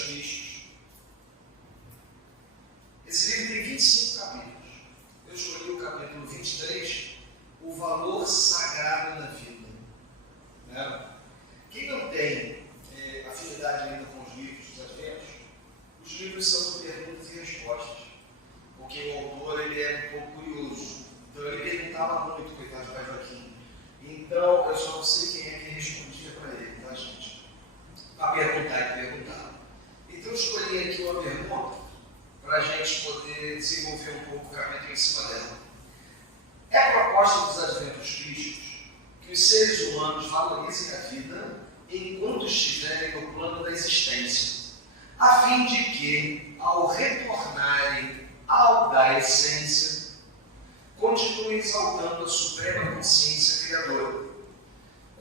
Adventos Místicos. Esse livro tem 25 capítulos. Eu escolhi o capítulo 23, o valor sagrado da vida. Né? Quem não tem afinidade ainda com os livros dos Adventos, os livros são de perguntas e respostas. Porque o autor ele é um pouco curioso. Então ele perguntava muito, coitado de Pai Joaquim. Então eu só não sei quem é que respondia para ele, tá, gente? Para perguntar e perguntar. Então eu escolhi aqui uma pergunta para a gente poder desenvolver um pouco o capítulo em cima dela. É a proposta dos Adventos Místicos que os seres humanos valorizem a vida enquanto estiverem no plano da existência, a fim de que, ao retornarem ao da essência, continuem exaltando a suprema consciência criadora.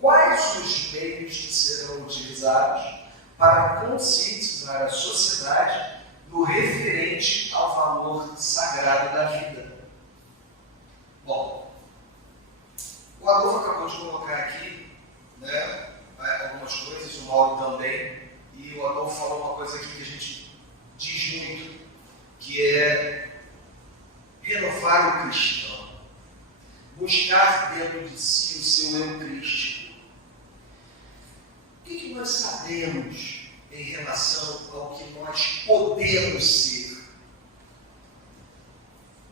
Quais os meios que serão utilizados para conscientizar a sociedade no referente ao valor sagrado da vida? Bom, o Adolfo acabou de colocar aqui, né, algumas coisas, o Mauro também, e o Adolfo falou uma coisa aqui que a gente diz muito, que é renovar o cristão, buscar dentro de si o seu eu crístico. O que nós sabemos em relação ao que nós podemos ser?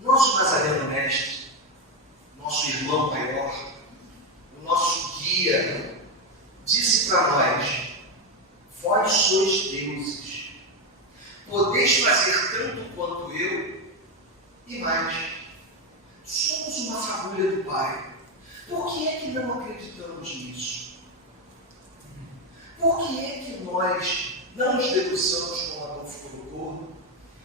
Nosso Nazareno Mestre, nosso irmão maior, o nosso guia, disse para nós: vós sois deuses, podeis fazer tanto quanto eu e mais. Somos uma fagulha do Pai. Por que é que não acreditamos nisso? Por que é que nós não nos debruçamos, como Adolfo colocou,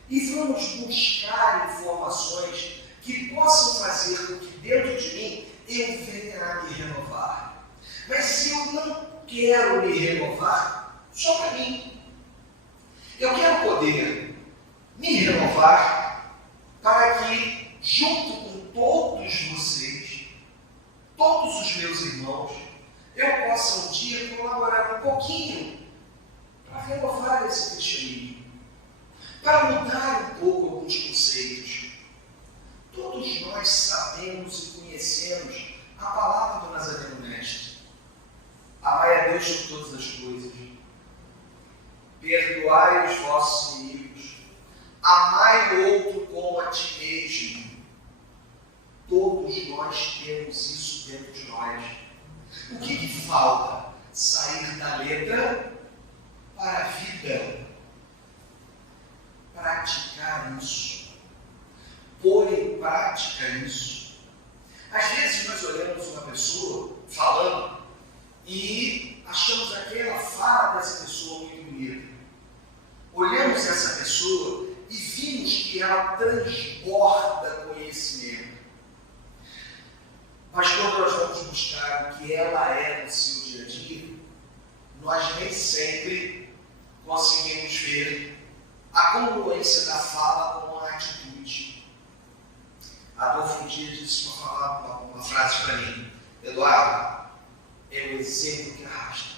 e vamos buscar informações que possam fazer com que dentro de mim eu venha a me renovar? Mas se eu não quero me renovar, só para mim, eu quero poder me renovar para que, junto com todos vocês, todos os meus irmãos, eu possa um dia colaborar um pouquinho para renovar esse cristianismo, para mudar um pouco alguns conceitos. Todos nós sabemos e conhecemos a palavra do Nazareno Mestre. Amai a Deus sobre todas as coisas. Perdoai os vossos inimigos. Amai o outro como a ti mesmo. Todos nós temos isso dentro de nós. O que falta? Sair da letra para a vida. Praticar isso. Pôr em prática isso. Às vezes nós olhamos uma pessoa falando e achamos aquela fala dessa pessoa muito bonita. Olhamos essa pessoa e vimos que ela transborda conhecimento. Mas quando nós vamos buscar o que ela é no seu dia a dia, nós nem sempre conseguimos ver a congruência da fala com a atitude. Adolfo um dia disse uma frase para mim: Eduardo, é o exemplo que arrasta.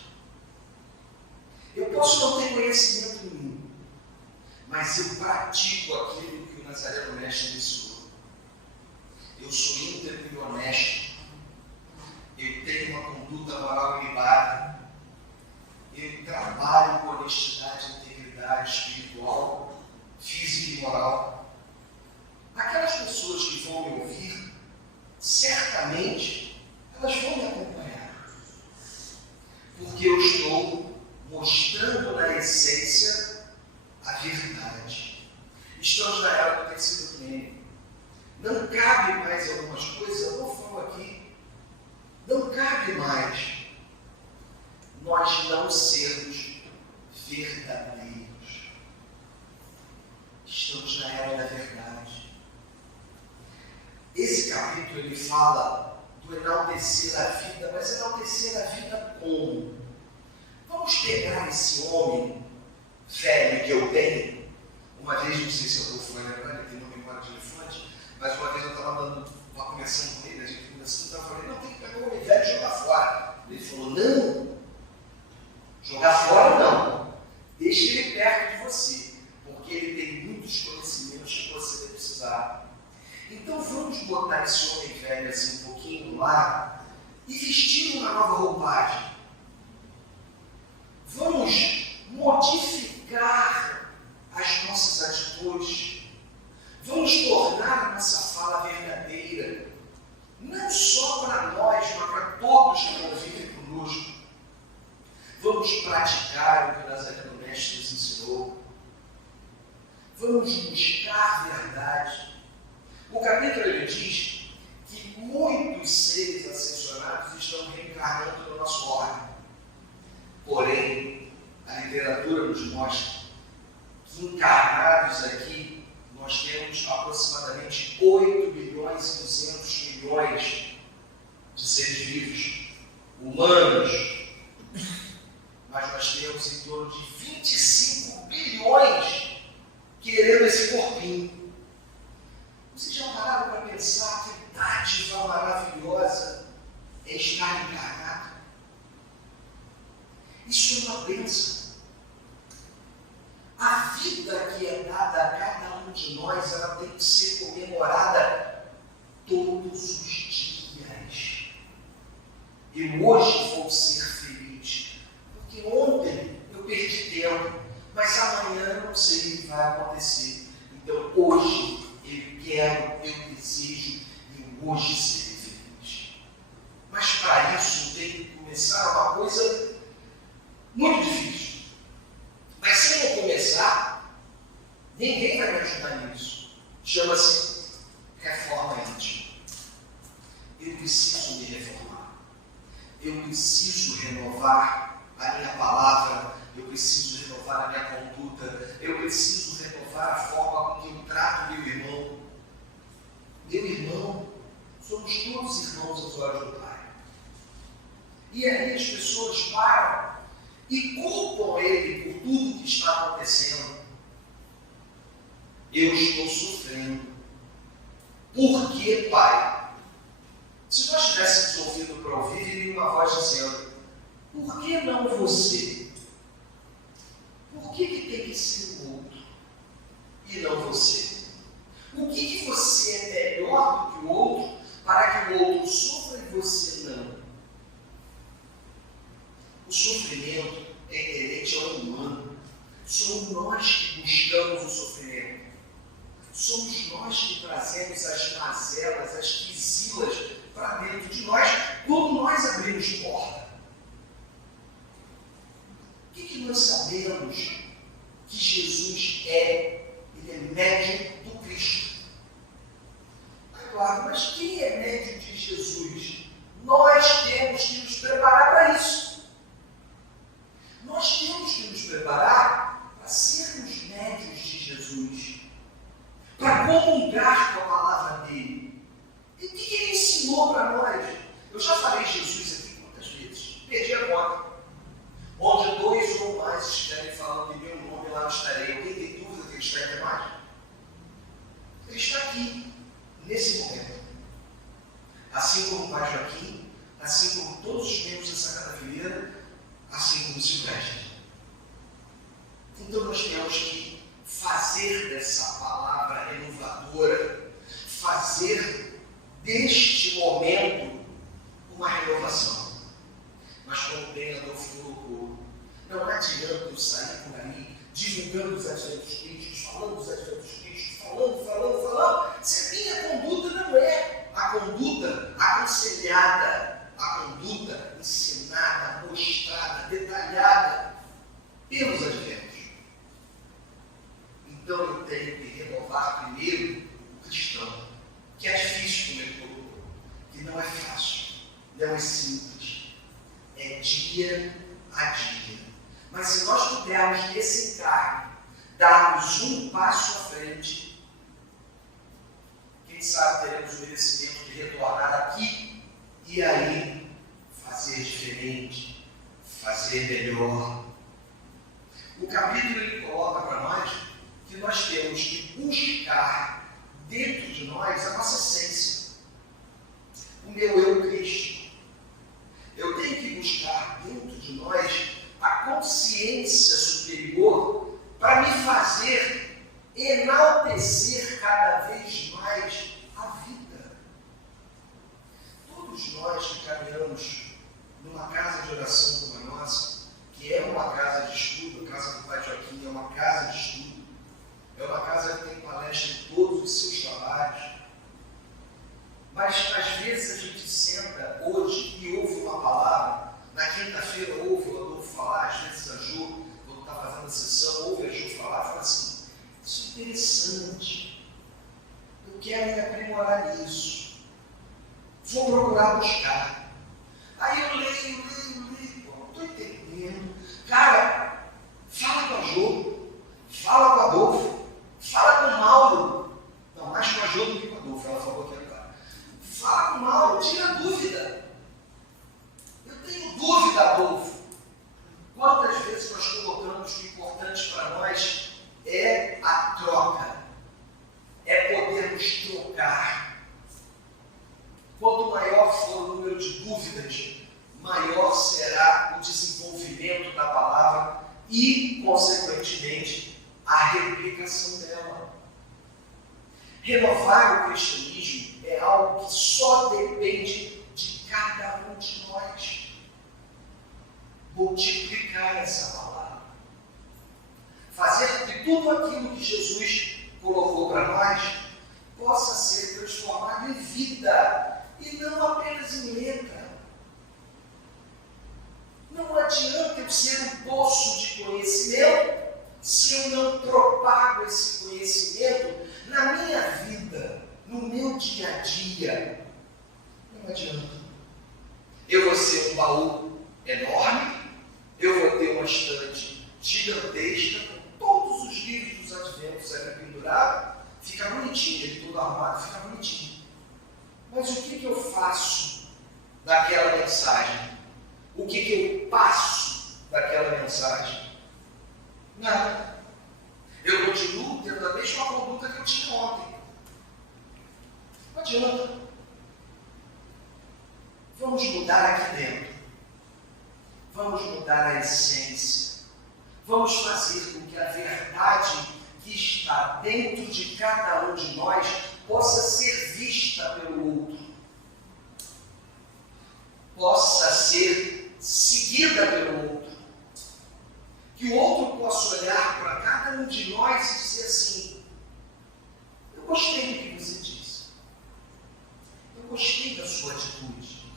Eu posso não ter conhecimento nenhum, mas eu pratico aquilo que o Nazareno Mestre ensinou. Eu sou íntegro e honesto. Eu tenho uma conduta moral ilibada. Eu trabalho com honestidade, integridade espiritual, física e moral. Aquelas pessoas que vão me ouvir, certamente, elas vão me acompanhar. Porque eu estou mostrando na essência a verdade. Estamos na era do terceiro milênio. Não cabe mais algumas coisas, eu não falo aqui. Não cabe mais nós não sermos verdadeiros. Estamos na era da verdade. Esse capítulo ele fala do enaltecer a vida, mas enaltecer a vida como? Vamos pegar esse homem velho que eu tenho. Uma vez, não sei se eu estou falando, ele tem uma memória de elefante, mas uma vez eu estava conversando com ele, a gente conversando, eu falei, não, tem que pegar o homem velho e jogar fora. Ele falou, não, jogar fora não, deixe ele perto de botar esse homem velho assim um pouquinho no lado e vestir uma nova roupagem. Vamos modificar as nossas atitudes. Vamos tornar a nossa fala verdadeira. Não só para nós, mas para todos que convivem conosco. Vamos praticar o que o Nazareno Mestre nos ensinou. Vamos buscar verdade. O capítulo ele diz que muitos seres ascensionados estão reencarnando no nosso órgão. Porém, a literatura nos mostra que encarnados aqui nós temos aproximadamente 8 bilhões e 200 milhões de seres vivos, humanos, mas nós temos em torno de 25 bilhões querendo esse corpinho. Vocês já pararam para pensar que dádiva maravilhosa é estar encarnado? Isso é uma bênção. A vida que é dada a cada um de nós, ela tem que ser comemorada todos os dias. Eu hoje vou ser feliz, porque ontem eu perdi tempo, mas amanhã eu não sei o que vai acontecer. Então hoje eu desejo eu hoje ser feliz. Mas para isso tem que começar uma coisa muito difícil. Mas se eu começar, ninguém vai me ajudar nisso. Chama-se reforma íntima. Eu preciso me reformar. Eu preciso renovar a minha palavra. Eu preciso renovar a minha conduta. Eu preciso renovar a forma com que eu trato meu irmão. Meu irmão, somos todos irmãos aos olhos do Pai. E aí as pessoas param e culpam ele por tudo que está acontecendo. Eu estou sofrendo. Por que, Pai? Se nós tivéssemos ouvido para ouvir, viria uma voz dizendo: por que não você? Por que tem que ser o outro e não você? O que você é melhor do que o outro para que o outro sofra e você não? O sofrimento é inerente ao humano. Somos nós que buscamos o sofrimento. Somos nós que trazemos as mazelas, as quizilas para dentro de nós quando nós abrimos porta. O que nós sabemos que Jesus é? Ele é médium do Cristo. Claro, mas quem é médium de Jesus? Nós temos que nos preparar para isso. Nós temos que nos preparar para sermos médiuns de Jesus, para comungar com a palavra dele. E o que ele ensinou para nós? Eu já falei Jesus aqui quantas vezes? Perdi a conta. Onde 2 ou mais estiverem falando em meu nome, lá eu estarei. Alguém tem dúvida que ele está entre nós? Ele está aqui, nesse momento. Assim como o Pai Joaquim, assim como todos os membros da Sagrada Fileira, assim como o Silvestre. Então nós temos que fazer dessa palavra renovadora, fazer deste momento uma renovação. Mas como bem Adolfo colocou, não adianta eu sair por aí divulgando os adventos críticos, falando dos adventos críticos, falando, se a minha conduta não é a conduta aconselhada, a conduta ensinada, mostrada, detalhada pelos adventos. Então eu tenho que renovar primeiro o cristão, que é difícil, como ele colocou, que não é fácil, não é simples, é dia a dia. Mas se nós pudermos nesse encargo darmos um passo à frente, quem sabe teremos o merecimento de retornar aqui e aí fazer diferente, fazer melhor. O capítulo ele coloca para nós que nós temos que buscar dentro de nós a nossa essência, o meu eu crístico. Eu tenho que buscar dentro de nós a consciência superior para me fazer enaltecer cada vez mais a vida. todos nós que caminhamos numa casa de oração como a nossa, que é uma casa de estudo, a casa do Pai Joaquim é uma casa de estudo, é uma casa que tem palestra em todos os seus trabalhos, mas às vezes a gente senta hoje e ouve uma palavra, na quinta-feira ouve o Adolfo falar, às vezes a Jo, quando está fazendo a sessão, ouve a Jo falar, fala assim, isso é interessante, eu quero me aprimorar nisso, vou procurar buscar. Aí eu leio, não estou entendendo. Cara, fala com a Jo, fala com o Adolfo, fala com o Mauro. Não, mais com a Jo do que com o Adolfo, ela falou que agora. Fala com o Mauro, tira a dúvida. Eu tenho dúvida, Adolfo. Quantas vezes nós colocamos que o importante para nós é a troca, é podermos trocar. Quanto maior for o número de dúvidas, maior será o desenvolvimento da palavra e, consequentemente, a replicação dela. Renovar o cristianismo é algo que só depende de cada um de nós. Multiplicar essa palavra. Fazer com que tudo aquilo que Jesus colocou para nós possa ser transformado em vida e não apenas em letra. Não adianta eu ser um poço de conhecimento se eu não propago esse conhecimento na minha vida, no meu dia a dia. Não adianta. Eu vou ser um baú enorme, eu vou ter uma estante gigantesca com todos os livros dos adventos ali pendurados, fica bonitinho, ele todo armado, fica bonitinho. Mas o que eu faço daquela mensagem? O que eu passo daquela mensagem? Nada. Eu continuo tendo a mesma conduta que eu tinha ontem. Não adianta. Vamos mudar aqui dentro. Vamos mudar a essência. Vamos fazer com que a verdade que está dentro de cada um de nós possa ser vista pelo outro. Possa ser seguida pelo outro. Que o outro possa olhar para cada um de nós e dizer assim: eu gostei do que você disse. Eu gostei da sua atitude.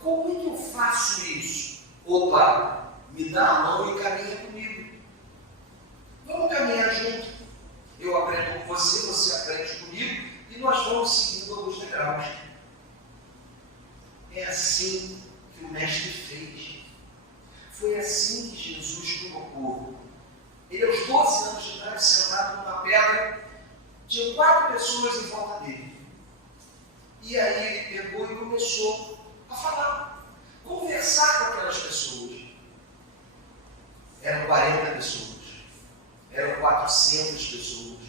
Como é que eu faço isso? Opa, me dá a mão e caminha comigo. Vamos caminhar junto. Eu aprendo com você, você aprende comigo e nós vamos seguindo alguns degraus. É assim que o Mestre fez. Foi assim que Jesus colocou. Ele, aos 12 anos de idade, sentado numa pedra, tinha 4 pessoas em volta dele. E aí ele pegou e começou a falar, conversar com aquelas pessoas. Eram 40 pessoas, eram 400 pessoas,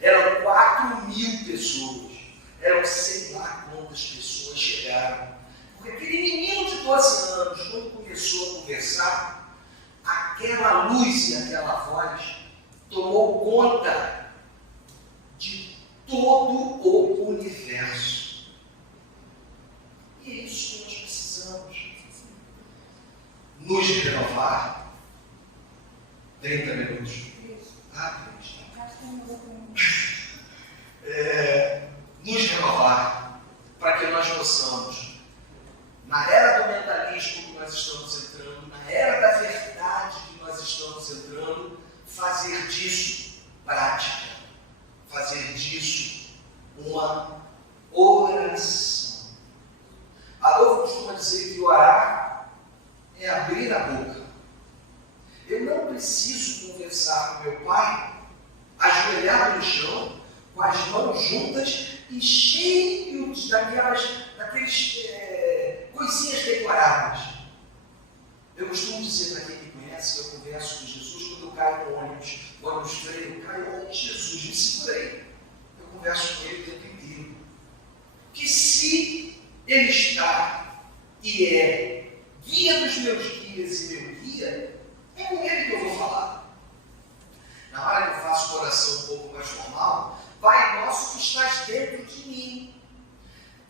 eram 4.000 pessoas, eram sei lá quantas pessoas chegaram. Porque aquele menino de 12 anos, quando começou a conversar, aquela luz e aquela voz tomou conta de todo o universo. E é isso que nós precisamos. Nos renovar. 30 minutos. Nos renovar para que nós possamos, na era do mentalismo que nós estamos entrando, na era da verdade que nós estamos entrando, fazer disso prática, fazer disso uma oração. Adolfo costuma dizer que orar é abrir a boca. Eu não preciso conversar com meu pai ajoelhado no chão, com as mãos juntas e cheio daqueles coisinhas decoradas. Eu costumo dizer para quem me conhece que eu converso com Jesus quando eu caio no ônibus. O ônibus freio, eu caio, oh, Jesus, me segura aí. Eu converso com ele o tempo inteiro. Que se ele está e é guia dos meus guias e meu guia, é com ele que eu vou falar. Na hora que eu faço uma oração um pouco mais formal, Pai nosso que estás dentro de mim,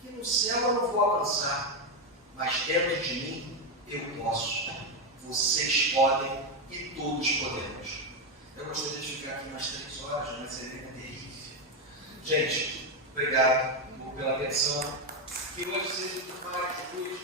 que no céu eu não vou avançar, mas dentro de mim eu posso. Vocês podem e todos podemos. Eu gostaria de ficar aqui mais 3 horas, mas seria terrível. Gente, obrigado pela atenção. Que hoje seja muito mais,